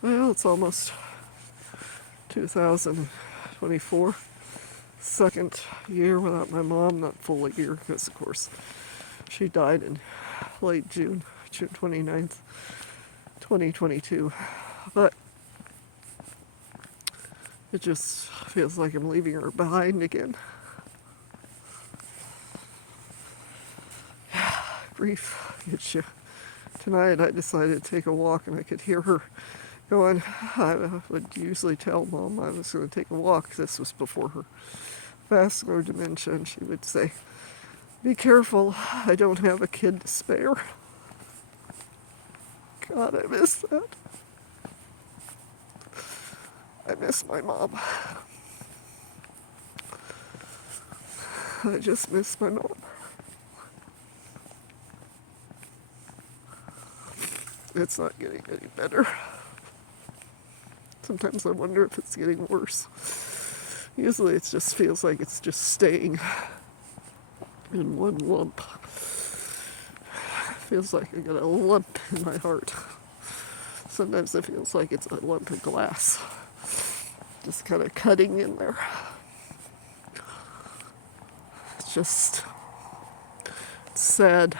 Well, it's almost 2024. Second year without my mom, not full a year, because of course she died in late June, June 29th, 2022. But it just feels like I'm leaving her behind again. Grief hits you. Tonight I decided to take a walk and I could hear her going. I would usually tell Mom I was going to take a walk. This was before her vascular dementia, and she would say, "Be careful, I don't have a kid to spare." God, I miss that. I miss my mom. I just miss my mom. It's not getting any better. Sometimes I wonder if it's getting worse. Usually it just feels like it's just staying in one lump. Feels like I got a lump in my heart. Sometimes it feels like it's a lump of glass, just kind of cutting in there. It's just sad.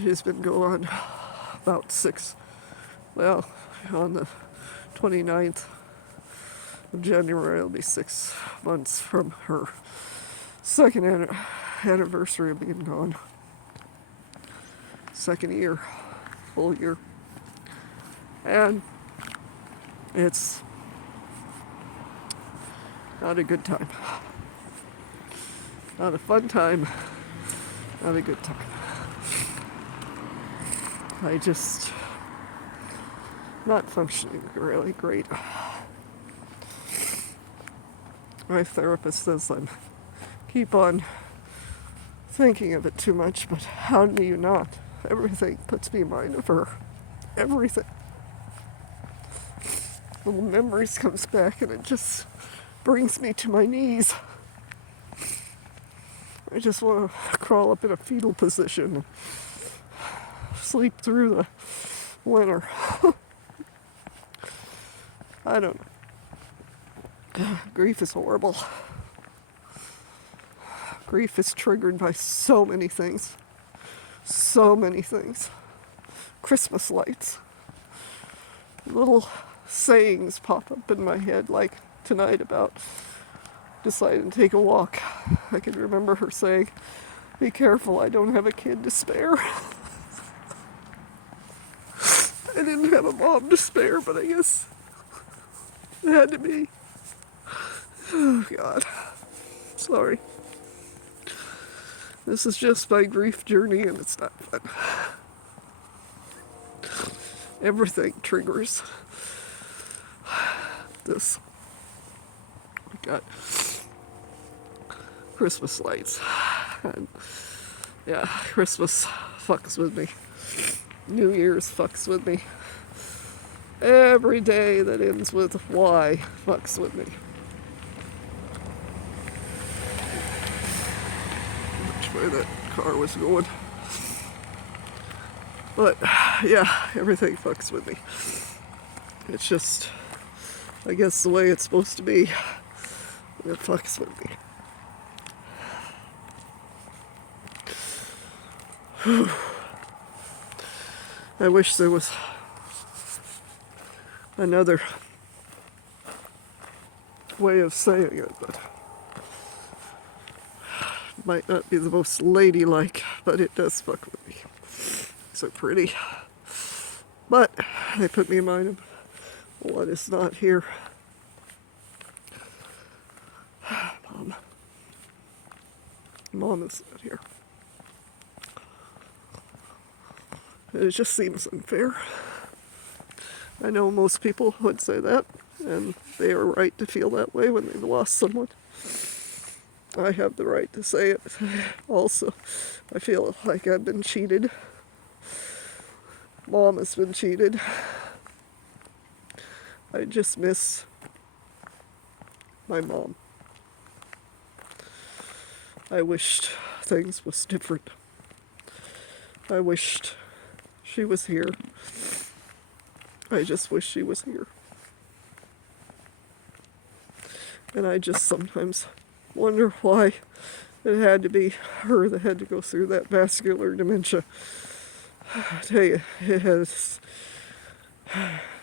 She's been gone about on the 29th of January, it'll be 6 months from her second anniversary of being gone. Second year, full year. And it's not a good time. Not a fun time. Not a good time. I just not functioning really great. My therapist says I keep on thinking of it too much, but how do you not? Everything puts me in mind of her. Everything. Little memories comes back and it just brings me to my knees. I just want to crawl up in a fetal position and sleep through the winter. I don't know. Grief is horrible. Grief is triggered by so many things. So many things. Christmas lights. Little sayings pop up in my head, like tonight about deciding to take a walk. I can remember her saying, "Be careful, I don't have a kid to spare." I didn't have a mom to spare, but I guess it had to be. Oh, God. Sorry. This is just my grief journey, and it's not fun. Everything triggers this. We got Christmas lights. And yeah, Christmas fucks with me. New Year's fucks with me. Every day that ends with Y fucks with me. Which way that car was going. But yeah, everything fucks with me. It's just, I guess, the way it's supposed to be. It fucks with me. I wish there was another way of saying it, but it might not be the most ladylike, but it does fuck with me. So pretty. But they put me in mind of what is not here. Mom is not here. It just seems unfair. I know most people would say that, and they are right to feel that way when they've lost someone. I have the right to say it. Also, I feel like I've been cheated. Mom has been cheated. I just miss my mom. I wished things was different. I wished she was here. I just wish she was here. And I just sometimes wonder why it had to be her that had to go through that vascular dementia. I tell you,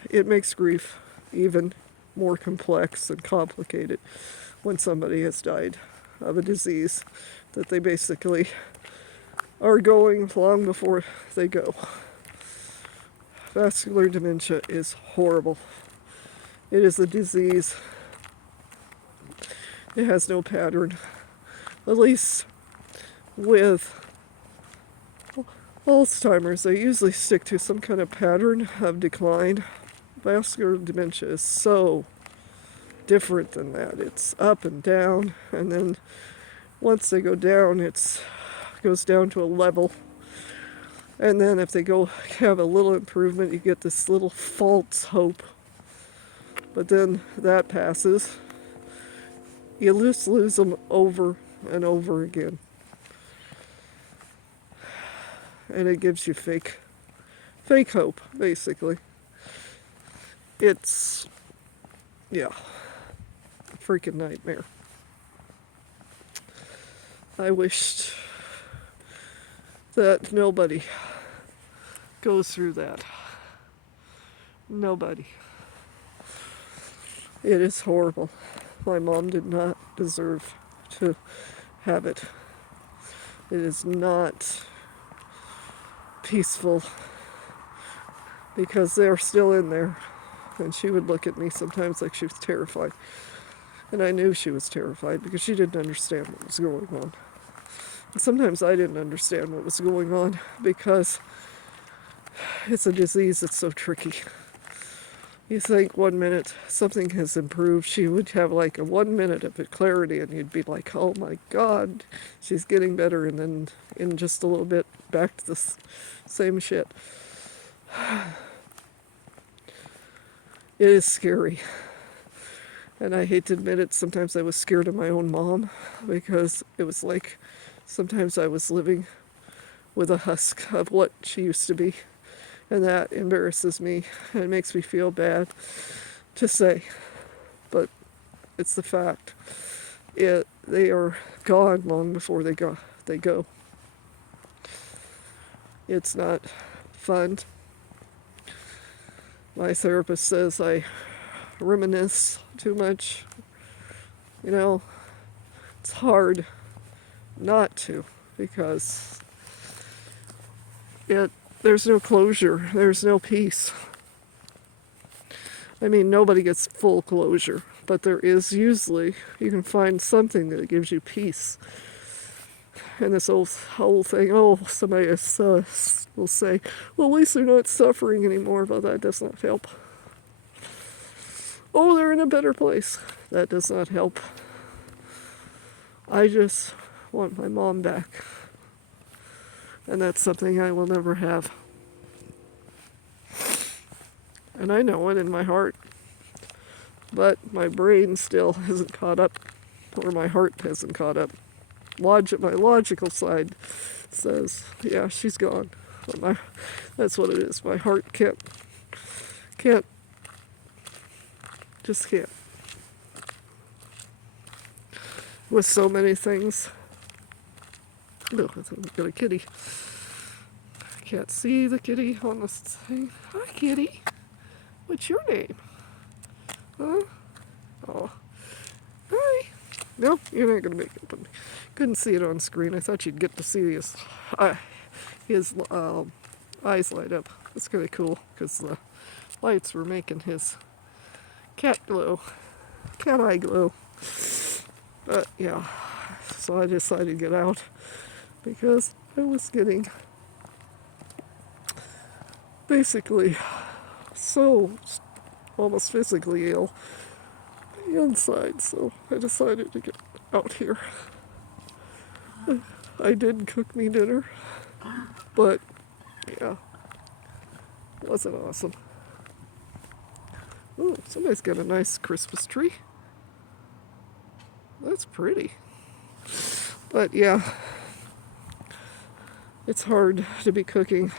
it makes grief even more complex and complicated when somebody has died of a disease that they basically are going long before they go. Vascular dementia is horrible. It is a disease. It has no pattern. At least with Alzheimer's, they usually stick to some kind of pattern of decline. Vascular dementia is so different than that. It's up and down, and then once they go down, it goes down to a level. And then if they go have a little improvement, you get this little false hope. But then that passes. You just lose them over and over again. And it gives you fake hope, basically. It's, yeah, a freaking nightmare. I wished that nobody goes through that. Nobody. It is horrible. My mom did not deserve to have it. It is not peaceful because they're still in there. And she would look at me sometimes like she was terrified. And I knew she was terrified because she didn't understand what was going on. And sometimes I didn't understand what was going on because it's a disease that's so tricky. You think 1 minute something has improved. She would have like a 1 minute of clarity and you'd be like, oh my God, she's getting better. And then in just a little bit, back to the same shit. It is scary. And I hate to admit it, sometimes I was scared of my own mom because it was like sometimes I was living with a husk of what she used to be. And that embarrasses me and it makes me feel bad to say. But it's the fact. They are gone long before they go. It's not fun. My therapist says I reminisce too much. You know, it's hard not to because there's no closure, there's no peace. I mean, nobody gets full closure, but there is usually, you can find something that gives you peace. And this whole thing, somebody will say, well, at least they're not suffering anymore, but that does not help. Oh, they're in a better place. That does not help. I just want my mom back. And that's something I will never have. And I know it in my heart. But my brain still hasn't caught up, or my heart hasn't caught up. My logical side says, yeah, she's gone. But that's what it is. My heart can't, just can't. With so many things. No, I think I've got a kitty. I can't see the kitty on the thing. Hi, kitty. What's your name? Huh? Oh. Hi. No, you're not going to make it. But couldn't see it on screen. I thought you'd get to see his eyes light up. It's kind of cool because the lights were making his cat eye glow. But yeah, so I decided to get out because I was getting basically so almost physically ill on the inside, so I decided to get out here. I did cook me dinner, but yeah, it wasn't awesome. Oh, somebody's got a nice Christmas tree. That's pretty. But yeah, it's hard to be cooking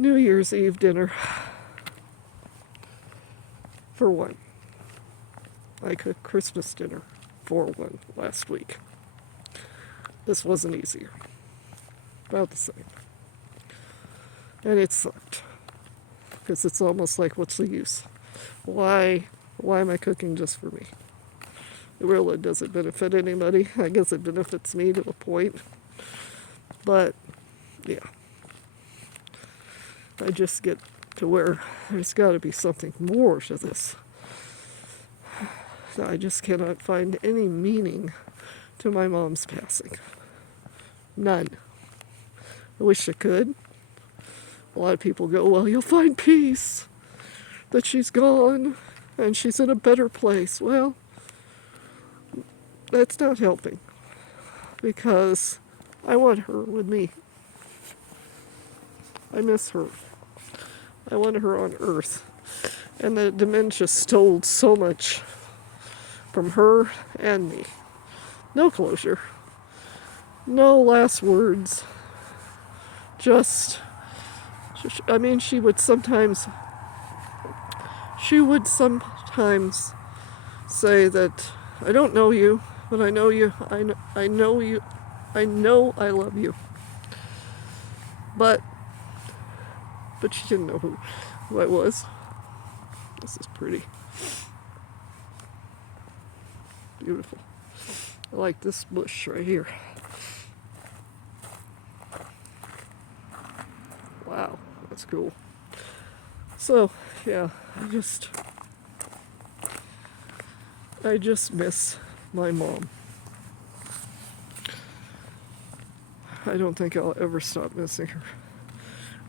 New Year's Eve dinner for one. I cooked Christmas dinner for one last week. This wasn't easier. About the same. And it sucked. Because it's almost like, what's the use? Why am I cooking just for me? It really doesn't benefit anybody. I guess it benefits me to a point. But, yeah. I just get to where there's got to be something more to this. I just cannot find any meaning to my mom's passing. None. I wish I could. A lot of people go, well, you'll find peace that she's gone and she's in a better place. Well, that's not helping because I want her with me. I miss her. I want her on Earth. And the dementia stole so much from her and me. No closure. No last words. Just, I mean, she would sometimes say that, I don't know you, but I know you, I know you, I know I love you. But she didn't know who I was. This is pretty. Beautiful. I like this bush right here. Wow, that's cool. So, yeah, I just miss my mom. I don't think I'll ever stop missing her.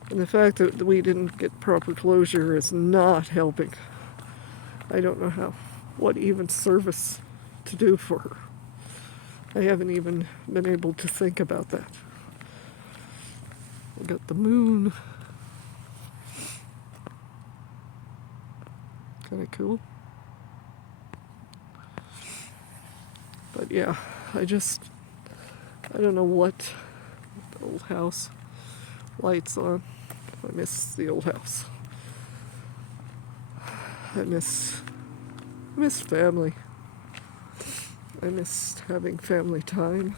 And the fact that we didn't get proper closure is not helping. I don't know what even service to do for her. I haven't even been able to think about that. We got the moon. Kind of cool. But yeah, I don't know what the old house lights on. I miss the old house. I miss family. I miss having family time.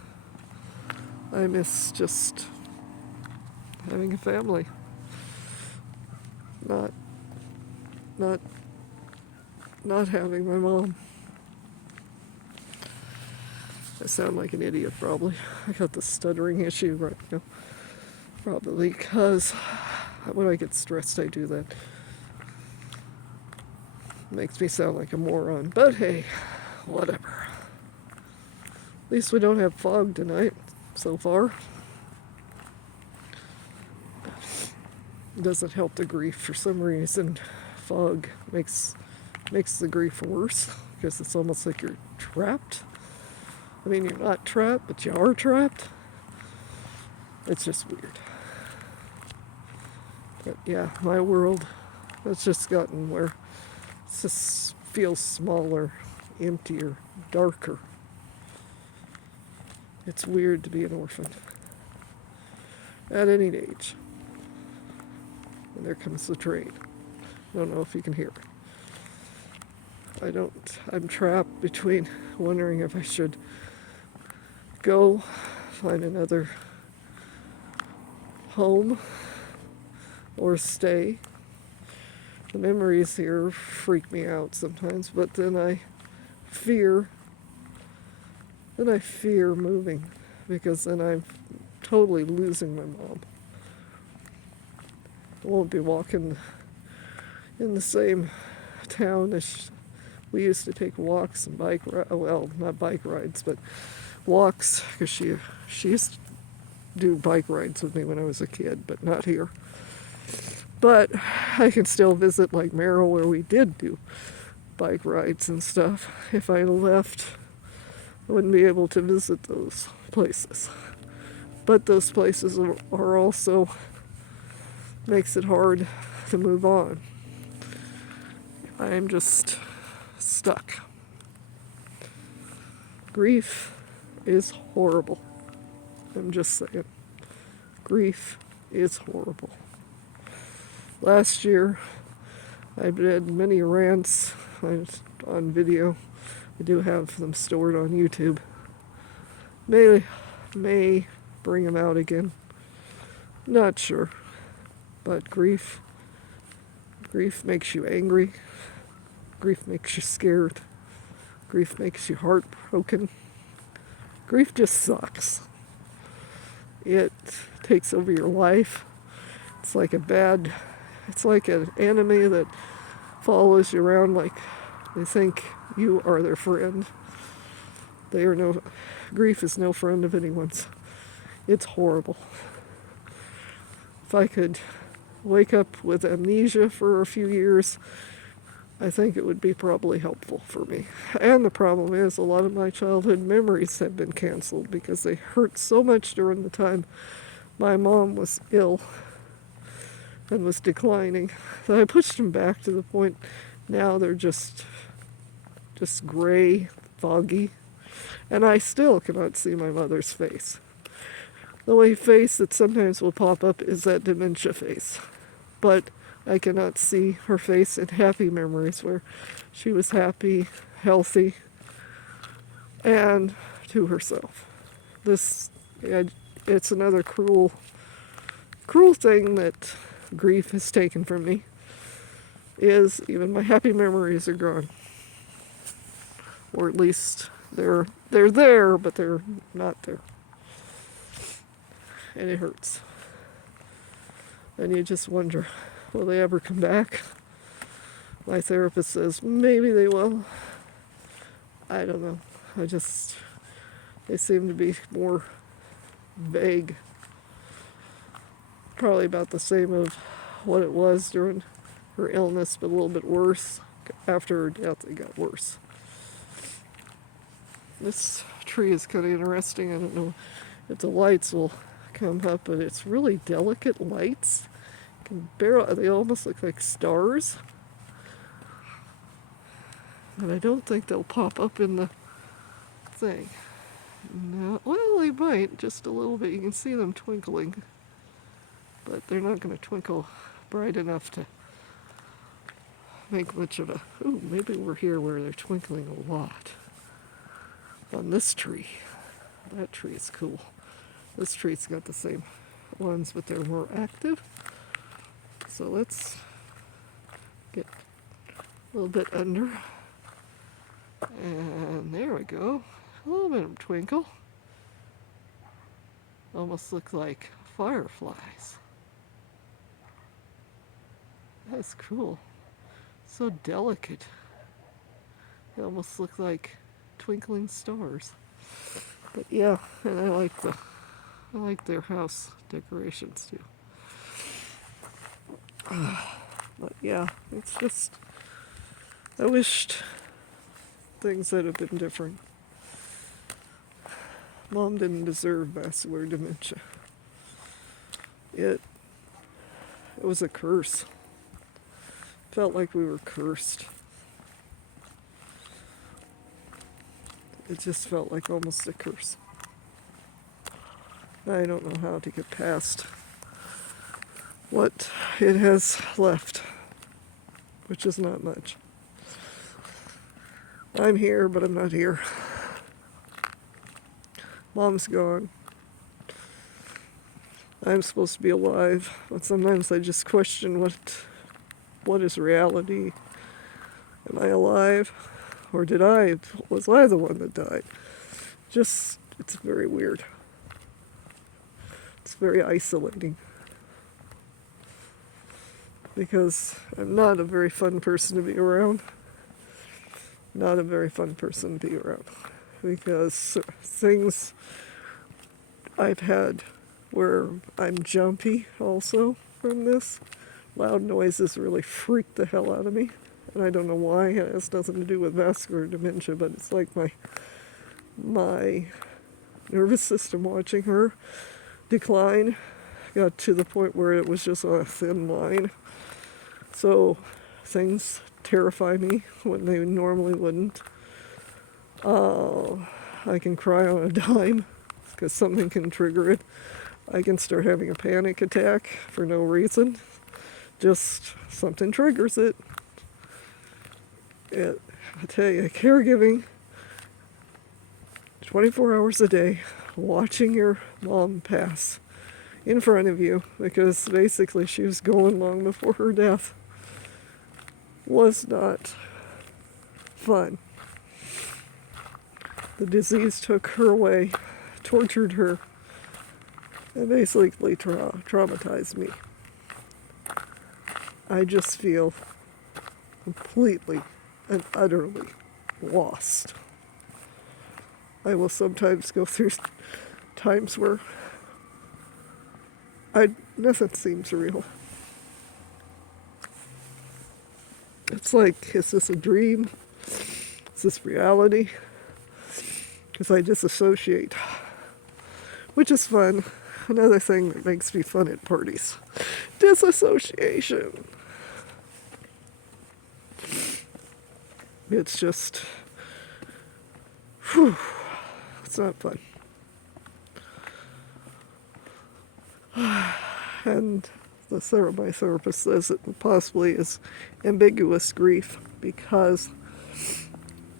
I miss just having a family. Not having my mom. I sound like an idiot probably. I got the stuttering issue right now. Probably because when I get stressed I do that. Makes me sound like a moron. But hey, whatever. At least we don't have fog tonight so far. It doesn't help the grief for some reason. Fog makes the grief worse because it's almost like you're trapped. I mean, you're not trapped, but you are trapped. It's just weird. But yeah, my world has just gotten where it just feels smaller, emptier, darker. It's weird to be an orphan at any age. And there comes the train. I don't know if you can hear it. I'm trapped between wondering if I should go find another home or stay. The memories here freak me out sometimes, but then I fear moving because then I'm totally losing my mom. I won't be walking in the same town as we used to take walks and not bike rides, but walks, because she used to do bike rides with me when I was a kid, but not here. But I can still visit like Merrill where we did do bike rides and stuff. If I left, I wouldn't be able to visit those places. But those places are also makes it hard to move on. I'm just stuck. Grief is horrible. I'm just saying. Grief is horrible. Last year, I did many rants on video. I do have them stored on YouTube. May bring them out again. Not sure. But grief makes you angry. Grief makes you scared. Grief makes you heartbroken. Grief just sucks. It takes over your life. It's like an enemy that follows you around like they think you are their friend. Grief is no friend of anyone's. It's horrible. If I could wake up with amnesia for a few years, I think it would be probably helpful for me. And the problem is a lot of my childhood memories have been canceled because they hurt so much during the time my mom was ill and was declining. So I pushed them back to the point now they're just gray, foggy. And I still cannot see my mother's face. The only face that sometimes will pop up is that dementia face. But I cannot see her face in happy memories where she was happy, healthy, and to herself. It's another cruel thing that grief has taken from me, is even my happy memories are gone. Or at least they're there, but they're not there. And it hurts. And you just wonder, will they ever come back? My therapist says maybe they will. I don't know. They seem to be more vague. Probably about the same of what it was during her illness, but a little bit worse. After her death, it got worse. This tree is kind of interesting. I don't know if the lights will come up, but it's really delicate lights. They almost look like stars. And I don't think they'll pop up in the thing. No, well, they might, just a little bit. You can see them twinkling. But they're not going to twinkle bright enough to make much of a... Ooh, maybe we're here where they're twinkling a lot. On this tree. That tree is cool. This tree's got the same ones, but they're more active. So let's get a little bit under. And there we go. A little bit of twinkle. Almost look like fireflies. That's cool. So delicate. They almost look like twinkling stars. But yeah, and I like their house decorations too. But yeah, it's just, I wished things had have been different. Mom didn't deserve vascular dementia. It was a curse. Felt like we were cursed. It just felt like almost a curse. I don't know how to get past what it has left, which is not much. I'm here, but I'm not here. Mom's gone. I'm supposed to be alive, but sometimes I just question what is reality? Am I alive? Or was I the one that died? It's very weird. It's very isolating. Because I'm not a very fun person to be around. Not a very fun person to be around. Because things I've had where I'm jumpy also from this. Loud noises really freak the hell out of me. And I don't know why. It has nothing to do with vascular dementia, but it's like my nervous system watching her decline got to the point where it was just on a thin line. So things terrify me when they normally wouldn't. I can cry on a dime because something can trigger it. I can start having a panic attack for no reason. Just something triggers it. I tell you, caregiving 24 hours a day, watching your mom pass in front of you, because basically she was going long before her death, was not fun. The disease took her away, tortured her, and basically traumatized me. I just feel completely and utterly lost. I will sometimes go through times where nothing seems real. It's like, is this a dream? Is this reality? Because I disassociate, which is fun. Another thing that makes me fun at parties. Disassociation. It's just, whew, it's not fun. And my therapist says it possibly is ambiguous grief, because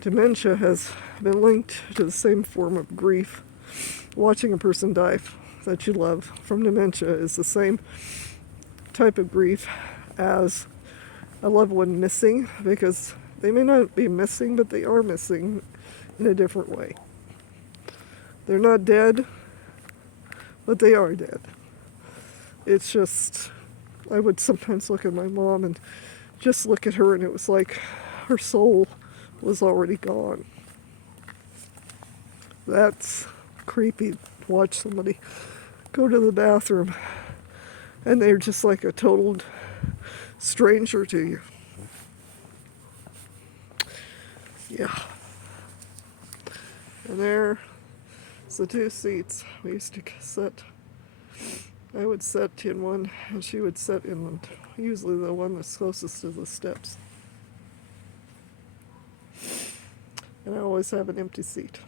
dementia has been linked to the same form of grief. Watching a person die that you love from dementia is the same type of grief as a loved one missing, because they may not be missing, but they are missing in a different way. They're not dead, but they are dead. It's just, I would sometimes look at my mom and just look at her, and it was like her soul was already gone. That's creepy to watch somebody go to the bathroom and they're just like a total stranger to you. Yeah. And there's the two seats we used to sit. I would sit in one, and she would sit in usually the one that's closest to the steps. And I always have an empty seat.